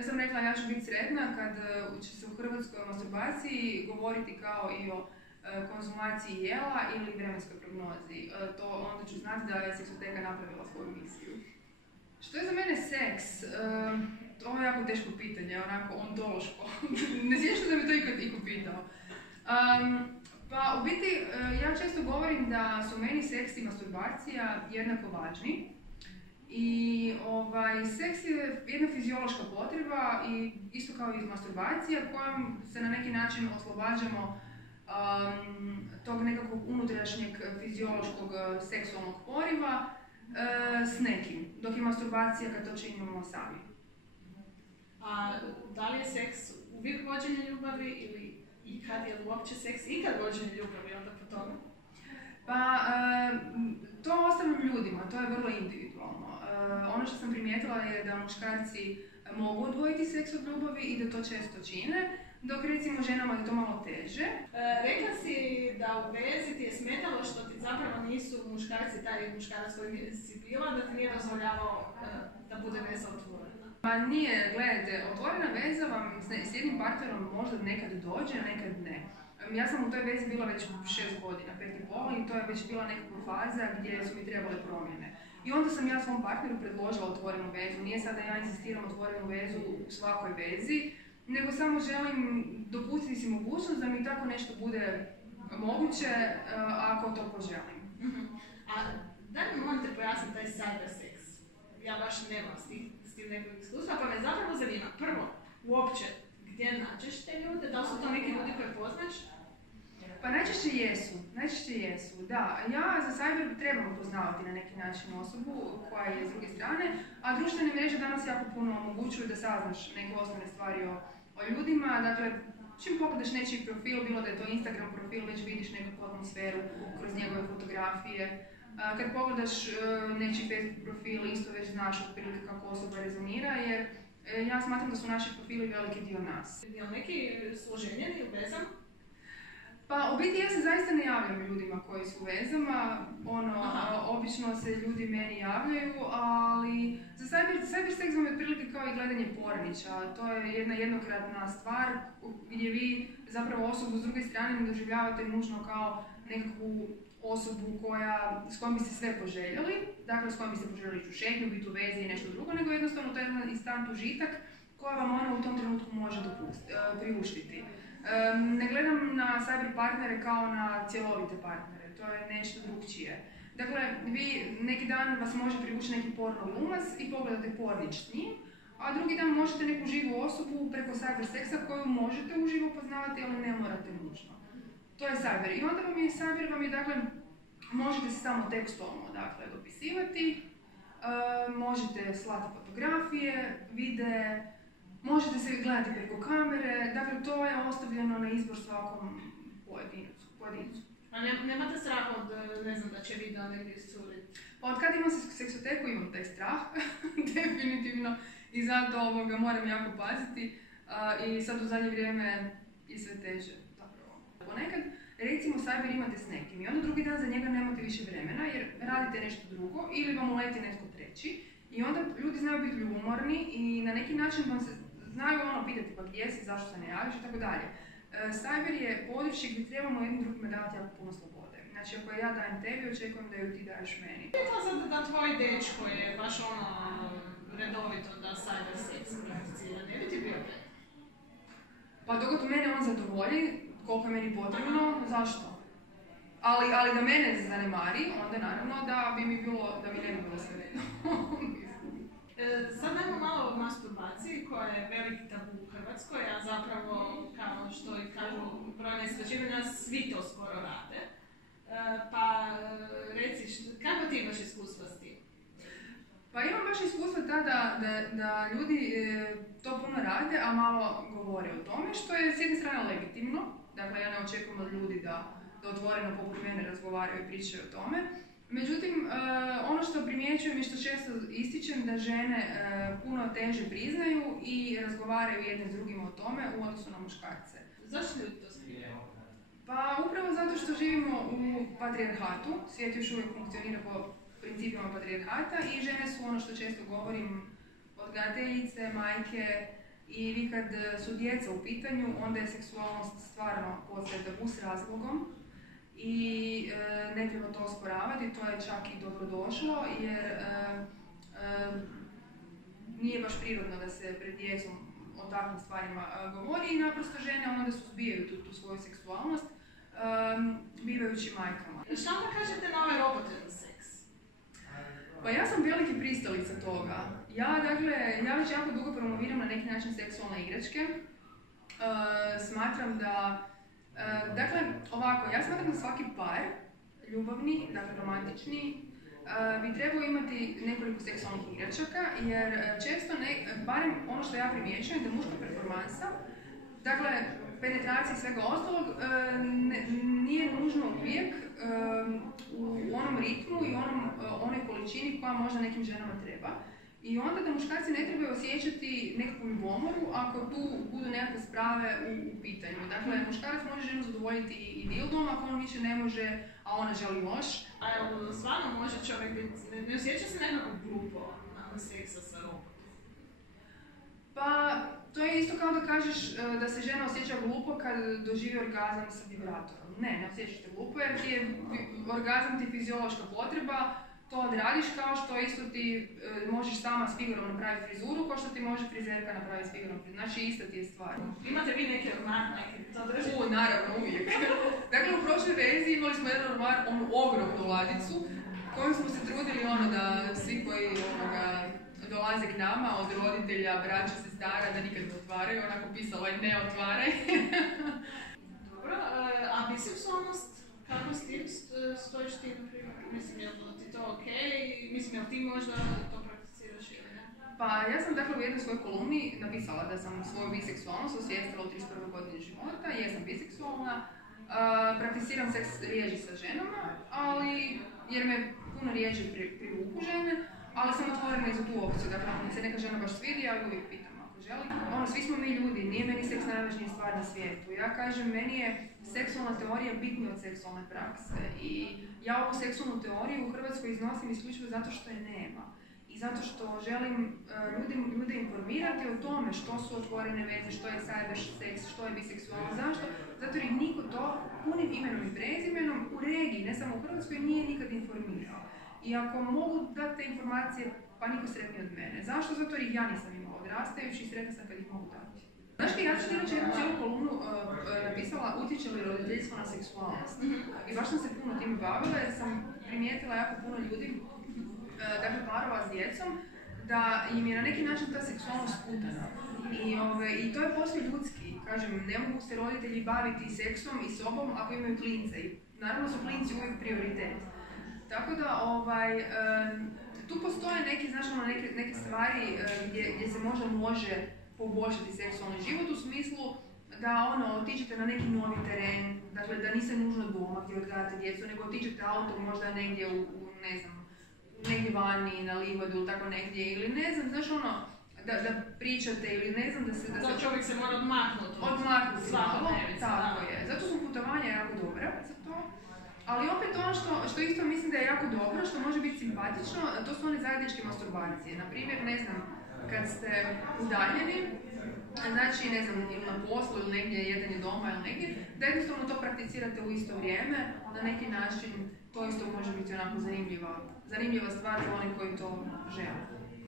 Ja sam rekla ja ću biti sretna kad će se u Hrvatskoj o masturbaciji govoriti kao i o konzumaciji jela ili vremenskoj prognozi. Onda ću znati da je seksoteka napravila svoju misiju. Što je za mene seks? To je jako teško pitanje, onako ontološko. Ne sjećam da mi to ikad pitao. Pa u biti ja često govorim da su meni seks i masturbacija jednako važni. I seks je jedna fiziološka potreba i isto kao i masturbacija kojom se na neki način oslobađamo tog nekakvog unutrašnjeg fiziološkog seksualnog poriva s nekim, dok je masturbacija kad to činimo sami. A da li je seks uvijek vođenje ljubavi ili i kad je uopće seks ikad vođenje ljubavi onda po tome? Pa to ostavljam ljudima, to je vrlo individualno. Ono što sam primijetila je da muškarci mogu odvojiti seks od ljubavi i da to često čine, dok recimo ženama je to malo teže. Rekla si da u vezi ti je smetalo što ti zapravo nisu muškarci, taj muškarac koji si bila, da ti nije dozvoljavao da bude veza otvorena. Pa nije, gledajte, otvorena veza vam s jednim partnerom možda nekad dođe, nekad ne. Ja sam u toj vezi bila već 6 godina, 5,5 i to je već bila nekakva faza gdje su mi trebale promjene. I onda sam ja svom partneru predložila otvorenu vezu. Nije sad da ja insistiram otvorenu vezu u svakoj vezi, nego samo želim dopustiti si mogućnost da mi tako nešto bude moguće ako to poželim. A da li molim te pojasniti taj cyberseks? Ja baš nemam s tim nekog iskustva, pa me zapravo zanima. Prvo, uopće, gdje nađeš te ljude? Da li su to neki ljudi koje poznaš? Pa najčešće jesu, da. Ja za cyber trebam poznavati na neki način osobu koja je s druge strane, a društvene mreže danas jako puno omogućuju da saznaš neke osnovne stvari o ljudima. Dakle, čim pogledaš nečiji profil, bilo da je to Instagram profil, već vidiš nekakvu atmosferu kroz njegove fotografije. Kad pogledaš nečiji Facebook profil, isto već znaš otprilike kako osoba rezonira, jer ja smatram da su naši profili veliki dio nas. Je li neki složenjeni u vezama? Pa u biti ja se zaista ne javljam ljudima koji su u vezama, obično se ljudi meni javljaju, ali za cyberseks vam je otprilike kao i gledanje pornića. To je jedna jednokratna stvar gdje vi zapravo osobu s druge strane ne doživljavate nužno kao nekakvu osobu s kojom bi se sve poželjeli, dakle s kojom bi se poželjeli ići u šetnju, biti u vezi i nešto drugo, nego jednostavno to je jedan instant užitak koja vam ona u tom trenutku može priuštiti. Ne gledam na cyber partnere kao na cjelovite partnere, to je nešto drugčije. Dakle, vi neki dan vas može privući neki porno glumac i pogledate pornić s njim, a drugi dan možete neku živu osobu preko cyberseksa koju možete uživo poznavati, ali ne morate nužno. To je cyber. I onda cyber je, dakle, možete se samo tekstovno, dakle, dopisivati, možete slati fotografije, videe, možete se gledati preko kamere, dakle to je ostavljeno na izbor svakom pojedincu. A nemate strah od, ne znam, da će video negdje iscuriti? Pa od kad imam seksoteku imam taj strah, definitivno, i zato moram jako paziti i sad u zadnje vrijeme je sve teže zapravo. Ponekad, recimo, cyber imate s nekim i onda drugi dan za njega nemate više vremena jer radite nešto drugo ili vam uleti netko treći i onda ljudi znaju biti ljubomorni i na neki način vam se znaju pitati pa gdje si, zašto se ne javiš i tako dalje. Cyber je područje gdje trebamo jednim drugima davati jako puno slobode. Znači ako ja dajem tebi, očekujem da ju ti daješ meni. Pitala sad da tvoj dečko je baš redovito da cyberseks prakticira, ne bi ti bio okej? Pa dok mene on zadovolji, koliko je meni potrebno, zašto? Ali da mene zanemari, onda naravno da mi ne bi bilo sve redno. Sad dajmo malo o masturbaciji koja je veliki tabu u Hrvatskoj, a zapravo, kao što i kažu brojne istraživanja, svi to skoro rade. Pa reci, kako ti imaš iskustva s tim? Pa imam baš iskustva tada da ljudi to puno rade, a malo govore o tome, što je s jedne strane legitimno. Dakle, ja ne očekujem od ljudi da otvoreno poput mene razgovaraju i pričaju o tome. Međutim, ono što primjećujem i što često ističem da žene puno teže priznaju i razgovaraju jedne s drugima o tome u odnosu na muškarce. Zašto ljudi to skrivaju? Pa upravo zato što živimo u patrijarhatu, svijet još uvijek funkcionira po principima patrijarhata i žene su, ono što često govorim, odgajateljice, majke, I vi kad su djeca u pitanju, onda je seksualnost stvarno postaje tabu s razlogom i ne treba to osporavati, to je čak i dobrodošlo jer nije baš prirodno da se pred djecom o takvim stvarima govori i naprosto žene onda suzbijaju tu svoju seksualnost bivajući majkama. Šta onda kažete na ovaj robotan seks? Pa ja sam veliki pristalica toga. Ja već jako dugo promoviram na neki način seksualne igračke. Smatram da, ja smatram da svaki par, ljubavni, dakle romantični, bi trebao imati nekoliko seksualnih igračaka, jer često, barem ono što ja primjećujem, da muška performansa, dakle, penetracija i svega ostalog, nije nužno uvijek u onom ritmu i onoj količini koja možda nekim ženama treba. I onda da muškarci ne trebaju osjećati nekakvu ljubomoru ako tu budu nekakve sprave u pitanju. Dakle, muškarac može ženu zadovoljiti i dildom ako on više ne može, a ona želi još. A evo, stvarno može čovjek biti, ne osjeća se nekako glupo nakon seksa sa robotom? Pa, to je isto kao da kažeš da se žena osjeća glupo kad doživi orgazam sa vibratorom. Ne osjećaš te glupo jer ti je orgazam ti fiziološka potreba, to odradiš kao što isto ti možeš sama s figurom napraviti frizuru, kao što ti može frizerka napraviti s figurom. Znači, ista ti je stvar. Imate vi neke ormar, to držite? Naravno, uvijek. Dakle, u prošloj verziji imali smo jedan ormar, onu ogromnu ladicu, kojom smo se trudili da svi koji dolaze k nama, od roditelja, braća, sestara, da nikad ne otvaraju, onako pisalo je ne otvaraj. Dobro, a biseksualnost, kako s tim stojiš ti, na primjer? Mislim, je li ti to okej? Mislim, je li ti možda to prakticiraš ili ne? Pa, ja sam dakle u jednoj svojoj kolumni napisala da sam svoju biseksualnost osvijestila u 31. godini života, jesam biseksualna, prakticiram seks rijeđi sa ženama, ali, jer me puno rijeđe privuku žene, ali sam otvorena i za tu opciju, dakle, ako mi se neka žena baš svidi, ja uvijek pitam ako želi. Svi smo mi ljudi, nije meni seks najvažnija stvar na svijetu. Ja kažem, meni je seksualna teorija bitnija od seksualne prakse i ja ovu seksualnu teoriju u Hrvatskoj iznosim isključivo zato što je nema. I zato što želim ljude informirati o tome što su otvorene veze, što je cyberseks, što je biseksualno. Zašto? Zato jer ih niko to punim imenom i prezimenom u regiji, ne samo u Hrvatskoj, nije nikad informirao. I ako mogu dati te informacije, pa niko sretniji od mene. Zašto? Zato jer ih ja nisam imala odrastajući i sretna sam kad ih mogu dati. Znaš ti, ja ću ti jednu cijelu kolumnu napisala utječe li roditeljstvo na seksualnost. I baš sam se puno time bavila jer sam primijetila jako puno ljudi, dakle parova s djecom, da im je na neki način ta seksualnost sputana. I to je posve ljudski. Kažem, ne mogu se roditelji baviti seksom i sobom ako imaju klince. I naravno su klinci uvijek prioritet. Tako da, tu postoje neke stvari gdje se može poboljšati seksualni život u smislu da otiđete na neki novi teren, dakle da niste nužno doma gdje odgajate djecu, nego otiđete autom možda negdje negdje vani, na livadu ili tako negdje, ili ne znam, znaš da pričate ili ne znam da se... To čovjek se mora odmaknuti. Odmaknuti malo, tako je. Zato su putovanja jako dobra za to. Ali opet ono što isto mislim da je jako dobro, što može biti simpatično, to su one zajedničke masturbacije. Naprimjer, ne znam, kad ste udaljeni, znači, ne znam, ili na poslu ili negdje, jedan je doma ili negdje, da jednostavno to prakticirate u isto vrijeme, na neki način to isto može biti onako zanimljiva stvar za one koji to žele.